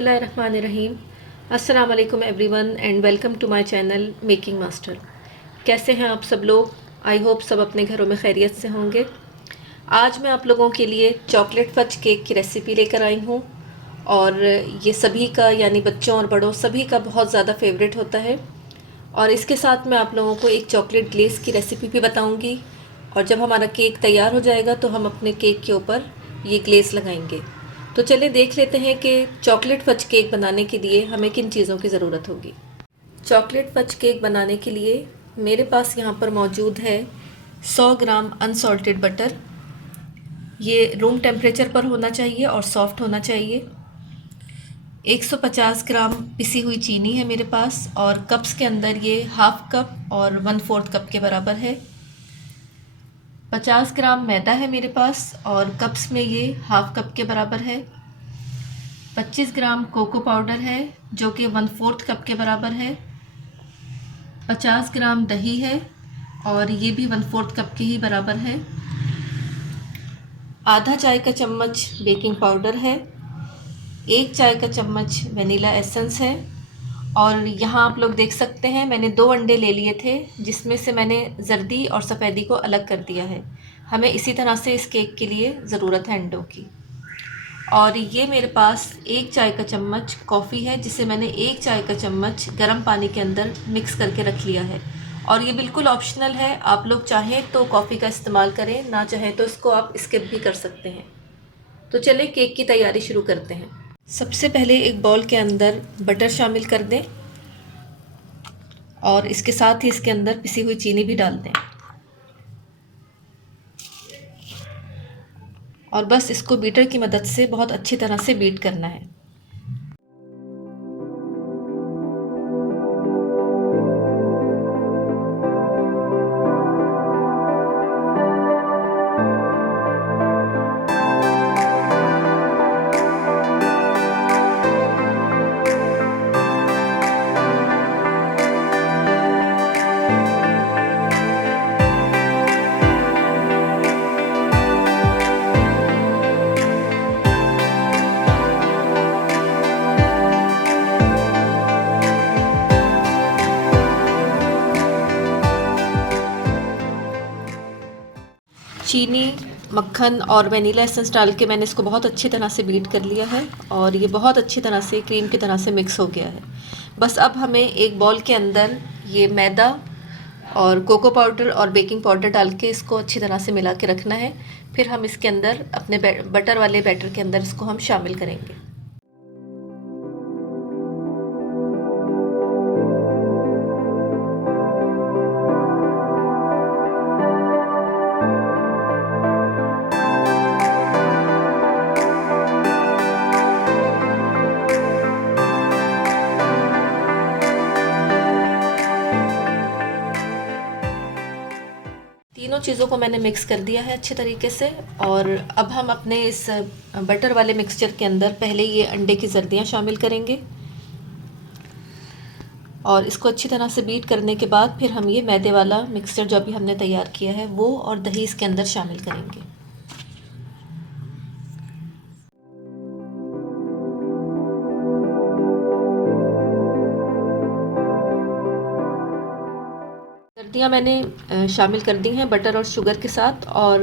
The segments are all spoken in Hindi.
बिस्मिल्लाहिर्रहमानिर्रहीम। अस्सलाम वालेकुम everyone and welcome to my channel making master. कैसे हैं आप सब लोग? आई होप सब अपने घरों में खैरियत से होंगे। आज मैं आप लोगों के लिए चॉकलेट फज केक की रेसिपी लेकर आई हूँ और ये सभी का यानी बच्चों और बड़ों सभी का बहुत ज़्यादा फेवरेट होता है। और इसके साथ मैं आप लोगों को एक चॉकलेट ग्लेस की रेसिपी भी बताऊँगी और जब हमारा केक तैयार हो जाएगा तो हम अपने केक के ऊपर ये ग्लेस लगाएंगे। तो चलिए देख लेते हैं कि चॉकलेट फज केक बनाने के लिए हमें किन चीज़ों की ज़रूरत होगी। चॉकलेट फज केक बनाने के लिए मेरे पास यहाँ पर मौजूद है 100 ग्राम अनसॉल्टेड बटर। ये रूम टेम्परेचर पर होना चाहिए और सॉफ्ट होना चाहिए। 150 ग्राम पिसी हुई चीनी है मेरे पास और कप्स के अंदर ये हाफ कप और 1/4 कप के बराबर है। 50 ग्राम मैदा है मेरे पास और कप्स में ये हाफ कप के बराबर है। 25 ग्राम कोको पाउडर है जो कि 1/4 कप के बराबर है। 50 ग्राम दही है और ये भी 1/4 कप के ही बराबर है। आधा चाय का चम्मच बेकिंग पाउडर है। 1 चाय का चम्मच वनीला एसेंस है। और यहाँ आप लोग देख सकते हैं मैंने 2 अंडे ले लिए थे जिसमें से मैंने जर्दी और सफ़ेदी को अलग कर दिया है। हमें इसी तरह से इस केक के लिए ज़रूरत है अंडों की। और ये मेरे पास 1 चाय का चम्मच कॉफ़ी है जिसे मैंने 1 चाय का चम्मच गर्म पानी के अंदर मिक्स करके रख लिया है। और ये बिल्कुल ऑप्शनल है, आप लोग चाहें तो कॉफ़ी का इस्तेमाल करें, ना चाहें तो इसको आप स्किप भी कर सकते हैं। तो चलिए केक की तैयारी शुरू करते हैं। सबसे पहले एक बाउल के अंदर बटर शामिल कर दें और इसके साथ ही इसके अंदर पिसी हुई चीनी भी डाल दें और बस इसको बीटर की मदद से बहुत अच्छी तरह से बीट करना है। चीनी, मक्खन और वनीला एसेंस डाल के मैंने इसको बहुत अच्छी तरह से बीट कर लिया है और ये बहुत अच्छी तरह से क्रीम की तरह से मिक्स हो गया है। बस अब हमें एक बाउल के अंदर ये मैदा और कोको पाउडर और बेकिंग पाउडर डाल के इसको अच्छी तरह से मिला के रखना है। फिर हम इसके अंदर अपने बटर वाले बैटर के अंदर इसको हम शामिल करेंगे। तीनों चीज़ों को मैंने मिक्स कर दिया है अच्छे तरीके से। और अब हम अपने इस बटर वाले मिक्सचर के अंदर पहले ये अंडे की जर्दियाँ शामिल करेंगे और इसको अच्छी तरह से बीट करने के बाद फिर हम ये मैदे वाला मिक्सचर जो अभी हमने तैयार किया है वो और दही इसके अंदर शामिल करेंगे। सर्दियाँ मैंने शामिल कर दी हैं बटर और शुगर के साथ। और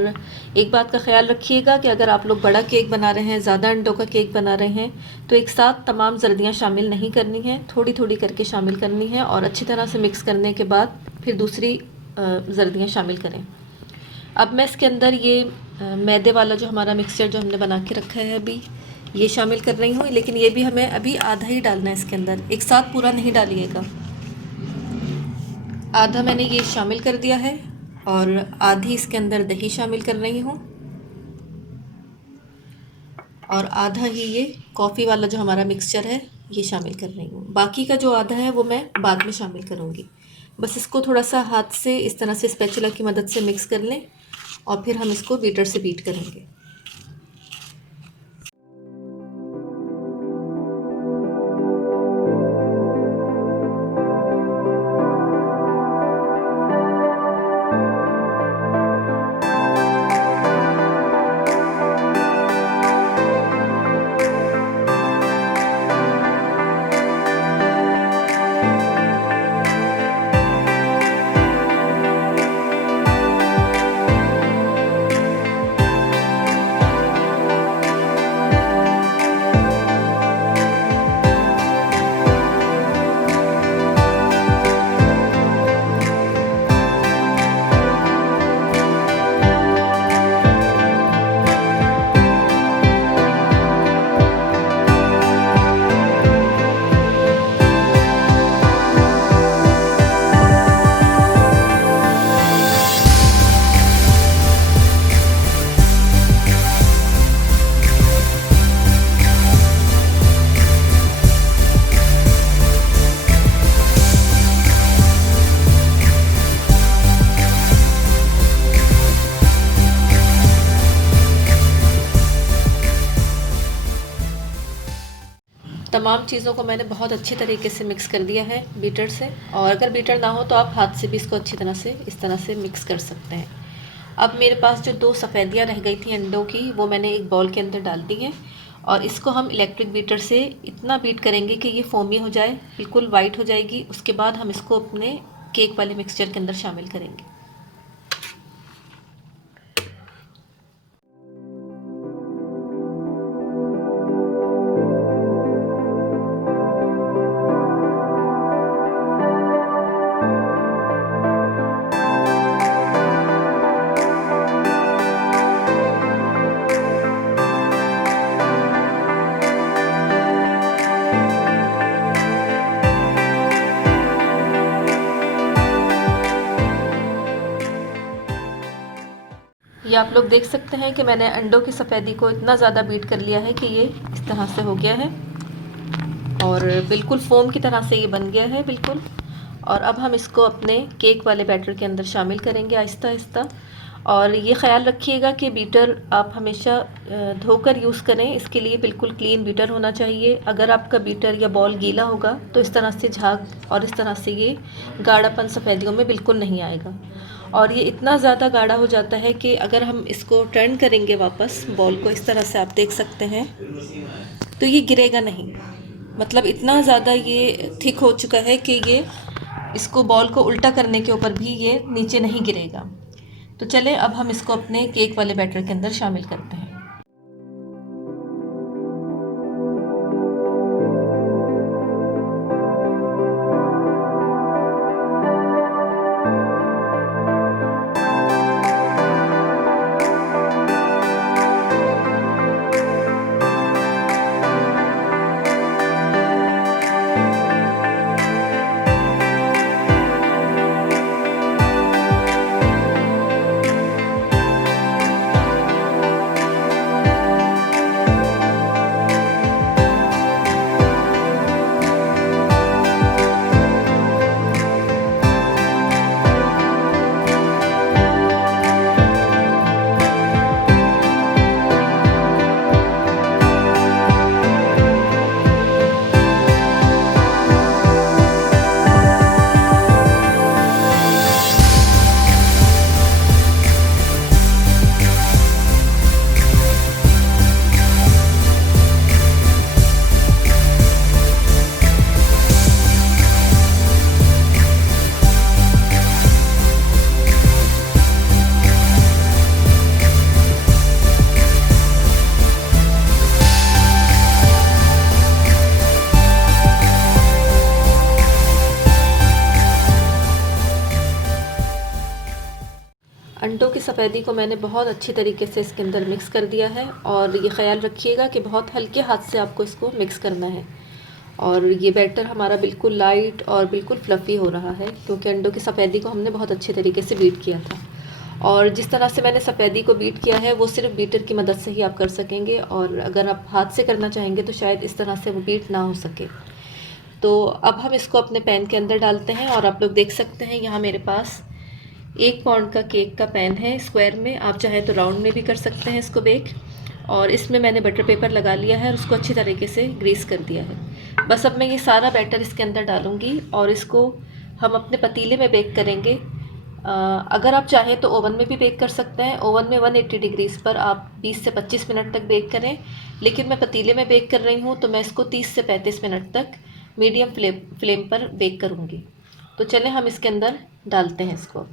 एक बात का ख्याल रखिएगा कि अगर आप लोग बड़ा केक बना रहे हैं, ज़्यादा अंडों का केक बना रहे हैं, तो एक साथ तमाम जर्दियाँ शामिल नहीं करनी हैं, थोड़ी थोड़ी करके शामिल करनी है और अच्छी तरह से मिक्स करने के बाद फिर दूसरी जर्दियाँ शामिल करें। अब मैं इसके अंदर ये मैदे वाला जो हमारा मिक्सचर जो हमने बना के रखा है अभी ये शामिल कर रही हूँ, लेकिन ये भी हमें अभी आधा ही डालना है इसके अंदर, एक साथ पूरा नहीं डालिएगा। आधा मैंने ये शामिल कर दिया है और आधी इसके अंदर दही शामिल कर रही हूँ और आधा ही ये कॉफ़ी वाला जो हमारा मिक्सचर है ये शामिल कर रही हूँ। बाकी का जो आधा है वो मैं बाद में शामिल करूँगी। बस इसको थोड़ा सा हाथ से इस तरह से स्पैचुला की मदद से मिक्स कर लें और फिर हम इसको बीटर से बीट करेंगे। तमाम चीज़ों को मैंने बहुत अच्छी तरीके से मिक्स कर दिया है बीटर से। और अगर बीटर ना हो तो आप हाथ से भी इसको अच्छी तरह से इस तरह से मिक्स कर सकते हैं। अब मेरे पास जो 2 सफ़ेदियाँ रह गई थी अंडों की, वो मैंने एक बाउल के अंदर डाल दी हैं और इसको हम इलेक्ट्रिक बीटर से इतना बीट करेंगे कि ये फोमी हो जाए, बिल्कुल वाइट हो जाएगी। उसके बाद हम इसको अपने केक वाले मिक्सचर के अंदर शामिल करेंगे। ये आप लोग देख सकते हैं कि मैंने अंडों की सफ़ेदी को इतना ज़्यादा बीट कर लिया है कि ये इस तरह से हो गया है और बिल्कुल फोम की तरह से ये बन गया है बिल्कुल। और अब हम इसको अपने केक वाले बैटर के अंदर शामिल करेंगे आहिस्ता आहिस्ता। और ये ख़्याल रखिएगा कि बीटर आप हमेशा धोकर यूज़ करें, इसके लिए बिल्कुल क्लीन बीटर होना चाहिए। अगर आपका बीटर या बॉल गीला होगा तो इस तरह से झाग और इस तरह से ये गाढ़ापन सफ़ेदियों में बिल्कुल नहीं आएगा। और ये इतना ज़्यादा गाढ़ा हो जाता है कि अगर हम इसको टर्न करेंगे वापस बॉल को, इस तरह से आप देख सकते हैं, तो ये गिरेगा नहीं। मतलब इतना ज़्यादा ये थिक हो चुका है कि ये इसको बॉल को उल्टा करने के ऊपर भी ये नीचे नहीं गिरेगा। तो चले अब हम इसको अपने केक वाले बैटर के अंदर शामिल करते हैं। अंडों की सफ़ेदी को मैंने बहुत अच्छी तरीके से इसके अंदर मिक्स कर दिया है। और ये ख़्याल रखिएगा कि बहुत हल्के हाथ से आपको इसको मिक्स करना है। और ये बैटर हमारा बिल्कुल लाइट और बिल्कुल फ्लफ़ी हो रहा है क्योंकि अंडों की सफ़ेदी को हमने बहुत अच्छे तरीके से बीट किया था। और जिस तरह से मैंने सफ़ेदी को बीट किया है वो सिर्फ बीटर की मदद से ही आप कर सकेंगे। और अगर आप हाथ से करना चाहेंगे तो शायद इस तरह से वो बीट ना हो सके। तो अब हम इसको अपने पैन के अंदर डालते हैं। और आप लोग देख सकते हैं यहाँ मेरे पास 1 पाउंड का केक का पैन है स्क्वायर में, आप चाहे तो राउंड में भी कर सकते हैं इसको बेक। और इसमें मैंने बटर पेपर लगा लिया है और उसको अच्छी तरीके से ग्रीस कर दिया है। बस अब मैं ये सारा बैटर इसके अंदर डालूँगी और इसको हम अपने पतीले में बेक करेंगे। अगर आप चाहें तो ओवन में भी बेक कर सकते हैं। ओवन में 180 डिग्रीज़ पर आप 20 से 25 मिनट तक बेक करें, लेकिन मैं पतीले में बेक कर रही हूँ तो मैं इसको 30 से 35 मिनट तक मीडियम फ्लेम पर बेक करूँगी। तो चलें हम इसके अंदर डालते हैं इसको।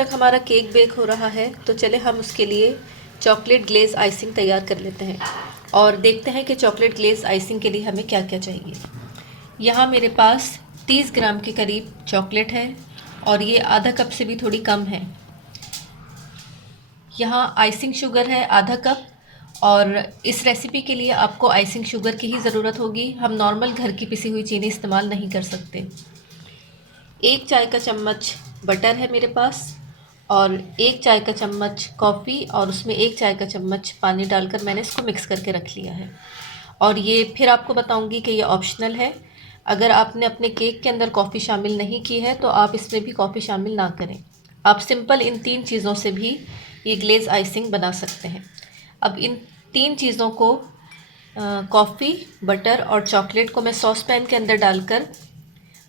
तक हमारा केक बेक हो रहा है तो चले हम उसके लिए चॉकलेट ग्लेज़ आइसिंग तैयार कर लेते हैं और देखते हैं कि चॉकलेट ग्लेज़ आइसिंग के लिए हमें क्या क्या चाहिए। यहाँ मेरे पास 30 ग्राम के करीब चॉकलेट है और ये आधा कप से भी थोड़ी कम है। यहाँ आइसिंग शुगर है आधा कप, और इस रेसिपी के लिए आपको आइसिंग शुगर की ही ज़रूरत होगी। हम नॉर्मल घर की पिसी हुई चीनी इस्तेमाल नहीं कर सकते। 1 चाय का चम्मच बटर है मेरे पास और 1 चाय का चम्मच कॉफ़ी, और उसमें 1 चाय का चम्मच पानी डालकर मैंने इसको मिक्स करके रख लिया है। और ये फिर आपको बताऊंगी कि ये ऑप्शनल है। अगर आपने अपने केक के अंदर कॉफ़ी शामिल नहीं की है तो आप इसमें भी कॉफ़ी शामिल ना करें। आप सिंपल इन 3 चीज़ों से भी ये ग्लेज़ आइसिंग बना सकते हैं। अब इन 3 चीज़ों को कॉफ़ी, बटर और चॉकलेट को मैं सॉस पैन के अंदर डालकर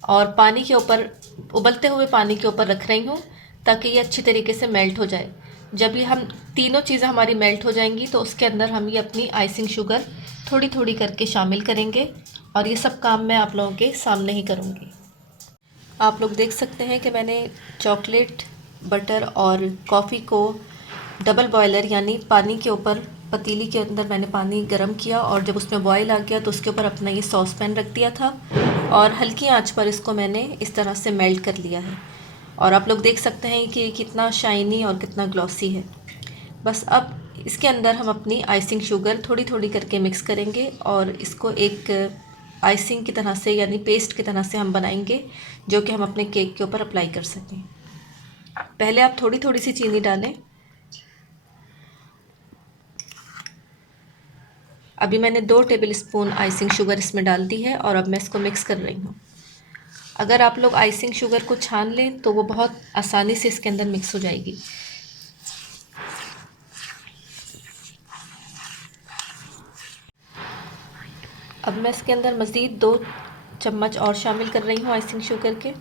और पानी के ऊपर, उबलते हुए पानी के ऊपर रख रही हूँ ताकि ये अच्छी तरीके से मेल्ट हो जाए। जब ये हम तीनों चीज़ें हमारी मेल्ट हो जाएंगी तो उसके अंदर हम ये अपनी आइसिंग शुगर थोड़ी थोड़ी करके शामिल करेंगे और ये सब काम मैं आप लोगों के सामने ही करूँगी। आप लोग देख सकते हैं कि मैंने चॉकलेट, बटर और कॉफ़ी को डबल बॉयलर यानी पानी के ऊपर, पतीली के अंदर मैंने पानी गर्म किया और जब उसमें बॉयल आ गया तो उसके ऊपर अपना ये सॉस पैन रख दिया था और हल्की आंच पर इसको मैंने इस तरह से मेल्ट कर लिया है। और आप लोग देख सकते हैं कि कितना शाइनी और कितना ग्लॉसी है। बस अब इसके अंदर हम अपनी आइसिंग शुगर थोड़ी थोड़ी करके मिक्स करेंगे और इसको एक आइसिंग की तरह से यानी पेस्ट की तरह से हम बनाएंगे जो कि हम अपने केक के ऊपर अप्लाई कर सकें। पहले आप थोड़ी थोड़ी सी चीनी डालें। अभी मैंने 2 टेबल स्पून आइसिंग शुगर इसमें डाल दी है और अब मैं इसको मिक्स कर रही हूँ। अगर आप लोग आइसिंग शुगर को छान लें तो वो बहुत आसानी से इसके अंदर मिक्स हो जाएगी। अब मैं इसके अंदर मज़ीद 2 चम्मच और शामिल कर रही हूँ आइसिंग शुगर के,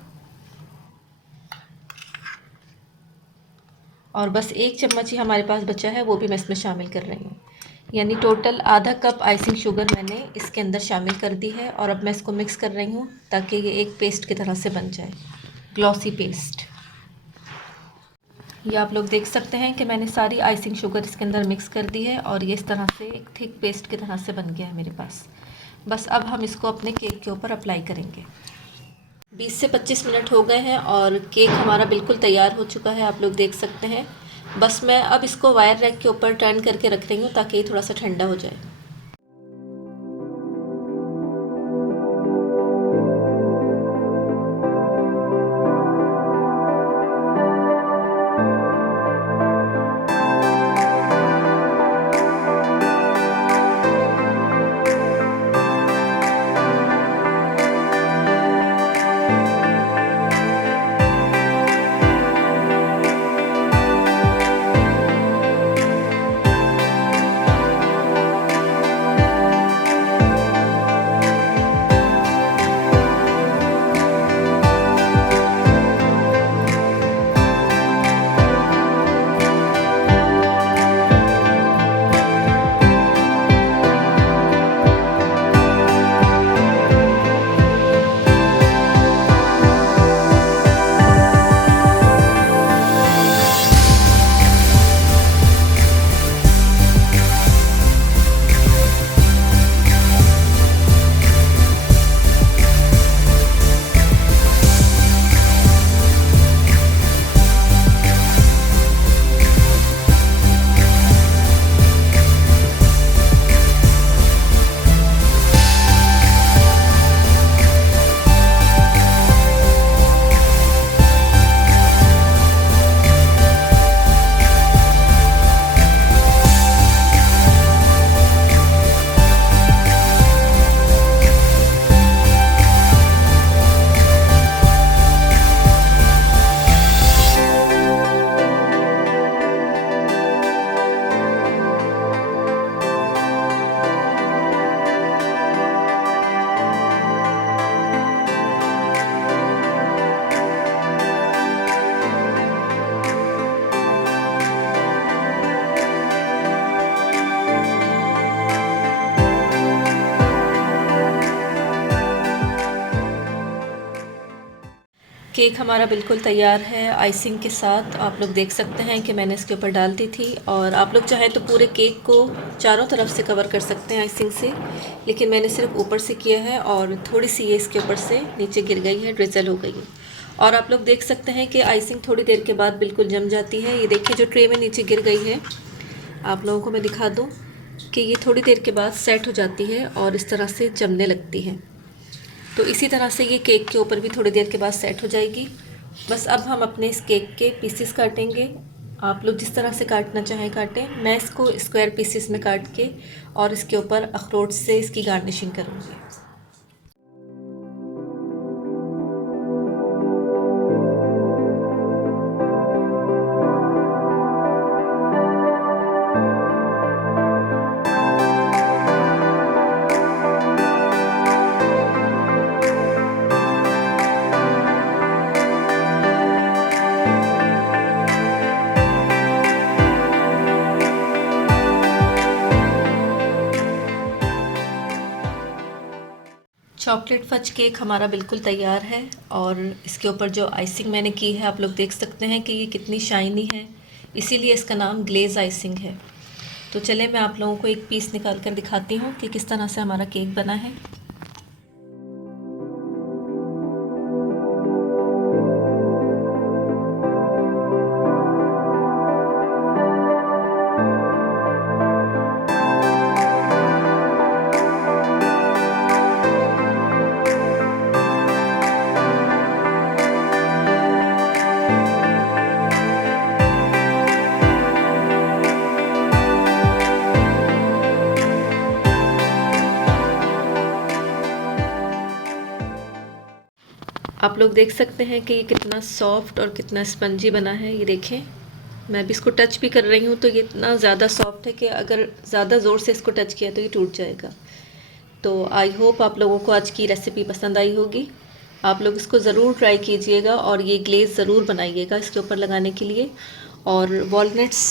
और बस 1 चम्मच ही हमारे पास बचा है, वो भी मैं इसमें शामिल कर रही हूँ। यानी टोटल आधा कप आइसिंग शुगर मैंने इसके अंदर शामिल कर दी है और अब मैं इसको मिक्स कर रही हूँ ताकि ये एक पेस्ट की तरह से बन जाए, ग्लॉसी पेस्ट। ये आप लोग देख सकते हैं कि मैंने सारी आइसिंग शुगर इसके अंदर मिक्स कर दी है और ये इस तरह से एक थिक पेस्ट की तरह से बन गया है मेरे पास। बस अब हम इसको अपने केक के ऊपर अप्लाई करेंगे। 20 से 25 मिनट हो गए हैं और केक हमारा बिल्कुल तैयार हो चुका है, आप लोग देख सकते हैं। बस मैं अब इसको वायर रैक के ऊपर टर्न करके रख रही हूँ ताकि ये थोड़ा सा ठंडा हो जाए। केक हमारा बिल्कुल तैयार है आइसिंग के साथ। आप लोग देख सकते हैं कि मैंने इसके ऊपर डाल दी थी, और आप लोग चाहें तो पूरे केक को चारों तरफ से कवर कर सकते हैं आइसिंग से, लेकिन मैंने सिर्फ ऊपर से किया है और थोड़ी सी ये इसके ऊपर से नीचे गिर गई है, ड्रिजल हो गई है। और आप लोग देख सकते हैं कि आइसिंग थोड़ी देर के बाद बिल्कुल जम जाती है। ये देखिए जो ट्रे में नीचे गिर गई है, आप लोगों को मैं दिखा दूँ कि ये थोड़ी देर के बाद सेट हो जाती है और इस तरह से जमने लगती है। तो इसी तरह से ये केक के ऊपर भी थोड़ी देर के बाद सेट हो जाएगी। बस अब हम अपने इस केक के पीसेस काटेंगे। आप लोग जिस तरह से काटना चाहें काटें। मैं इसको स्क्वायर पीसेस में काट के और इसके ऊपर अखरोट से इसकी गार्निशिंग करूँगी। चॉकलेट फज केक हमारा बिल्कुल तैयार है, और इसके ऊपर जो आइसिंग मैंने की है आप लोग देख सकते हैं कि ये कितनी शाइनी है, इसीलिए इसका नाम ग्लेज आइसिंग है। तो चले मैं आप लोगों को एक पीस निकाल कर दिखाती हूँ कि किस तरह से हमारा केक बना है। आप लोग देख सकते हैं कि ये कितना सॉफ्ट और कितना स्पंजी बना है। ये देखें, मैं भी इसको टच भी कर रही हूँ तो ये इतना ज़्यादा सॉफ्ट है कि अगर ज़्यादा ज़ोर से इसको टच किया तो ये टूट जाएगा। तो आई होप आप लोगों को आज की रेसिपी पसंद आई होगी। आप लोग इसको ज़रूर ट्राई कीजिएगा और ये ग्लेज़ ज़रूर बनाइएगा इसके ऊपर लगाने के लिए। और वॉलनट्स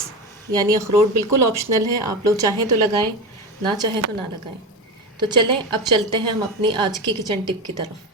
यानी अखरोट बिल्कुल ऑप्शनल है, आप लोग चाहें तो लगाएं, ना चाहें तो ना लगाएं। तो चलें अब चलते हैं हम अपनी आज की किचन टिप की तरफ।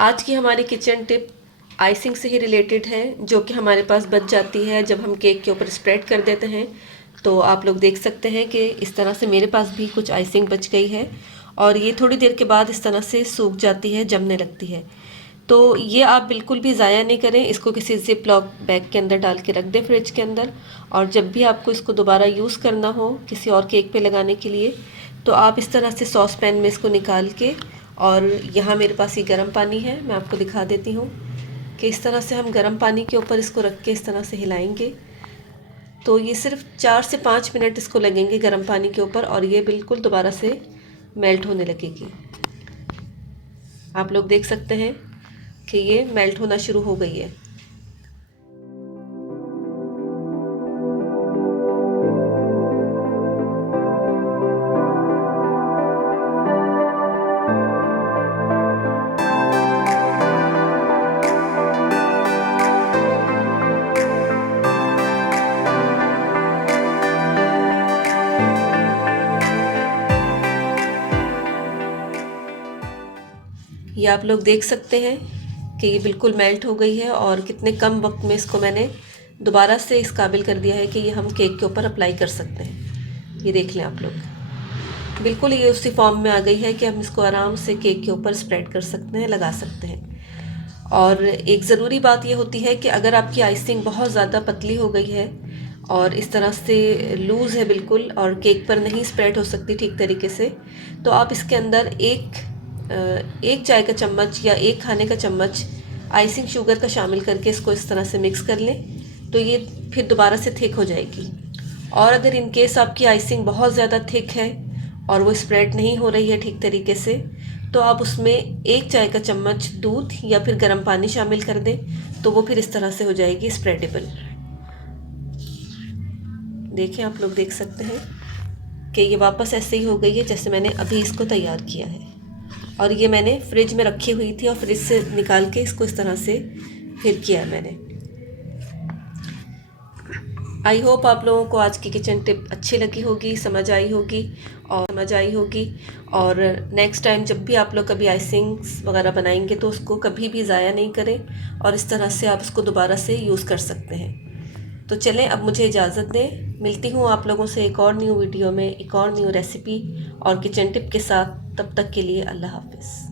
आज की हमारी किचन टिप आइसिंग से ही रिलेटेड है, जो कि हमारे पास बच जाती है जब हम केक के ऊपर स्प्रेड कर देते हैं। तो आप लोग देख सकते हैं कि इस तरह से मेरे पास भी कुछ आइसिंग बच गई है, और ये थोड़ी देर के बाद इस तरह से सूख जाती है, जमने लगती है। तो ये आप बिल्कुल भी ज़ाया नहीं करें, इसको किसी जिप लॉक बैग के अंदर डाल के रख दें फ्रिज के अंदर, और जब भी आपको इसको दोबारा यूज़ करना हो किसी और केक पे लगाने के लिए, तो आप इस तरह से सॉस पैन में इसको निकाल के, और यहाँ मेरे पास ये गर्म पानी है, मैं आपको दिखा देती हूँ कि इस तरह से हम गर्म पानी के ऊपर इसको रख के इस तरह से हिलाएंगे। तो ये सिर्फ 4 से 5 मिनट इसको लगेंगे गर्म पानी के ऊपर, और ये बिल्कुल दोबारा से मेल्ट होने लगेगी। आप लोग देख सकते हैं कि ये मेल्ट होना शुरू हो गई है। ये आप लोग देख सकते हैं कि ये बिल्कुल मेल्ट हो गई है, और कितने कम वक्त में इसको मैंने दोबारा से इस काबिल कर दिया है कि ये हम केक के ऊपर अप्लाई कर सकते हैं। ये देख लें आप लोग, बिल्कुल ये उसी फॉर्म में आ गई है कि हम इसको आराम से केक के ऊपर स्प्रेड कर सकते हैं, लगा सकते हैं। और एक ज़रूरी बात ये होती है कि अगर आपकी आइसिंग बहुत ज़्यादा पतली हो गई है और इस तरह से लूज़ है बिल्कुल, और केक पर नहीं स्प्रेड हो सकती ठीक तरीके से, तो आप इसके अंदर एक चाय का चम्मच या एक खाने का चम्मच आइसिंग शुगर का शामिल करके इसको इस तरह से मिक्स कर लें, तो ये फिर दोबारा से थिक हो जाएगी। और अगर इन केस आपकी आइसिंग बहुत ज़्यादा थिक है और वो स्प्रेड नहीं हो रही है ठीक तरीके से, तो आप उसमें एक चाय का चम्मच दूध या फिर गर्म पानी शामिल कर दें, तो वो फिर इस तरह से हो जाएगी स्प्रेडेबल। देखें, आप लोग देख सकते हैं कि ये वापस ऐसे ही हो गई है जैसे मैंने अभी इसको तैयार किया है। और ये मैंने फ्रिज में रखी हुई थी और फ्रिज से निकाल के इसको इस तरह से फिर किया मैंने। आई होप आप लोगों को आज की किचन टिप अच्छी लगी होगी, समझ आई होगी। और नेक्स्ट टाइम जब भी आप लोग कभी आइसिंग्स वगैरह बनाएंगे तो उसको कभी भी ज़ाया नहीं करें और इस तरह से आप उसको दोबारा से यूज़ कर सकते हैं। तो चलें, अब मुझे इजाज़त दें। मिलती हूँ आप लोगों से एक और न्यू वीडियो में, एक और न्यू रेसिपी और किचन टिप के साथ। तब तक के लिए अल्लाह हाफ़िज़।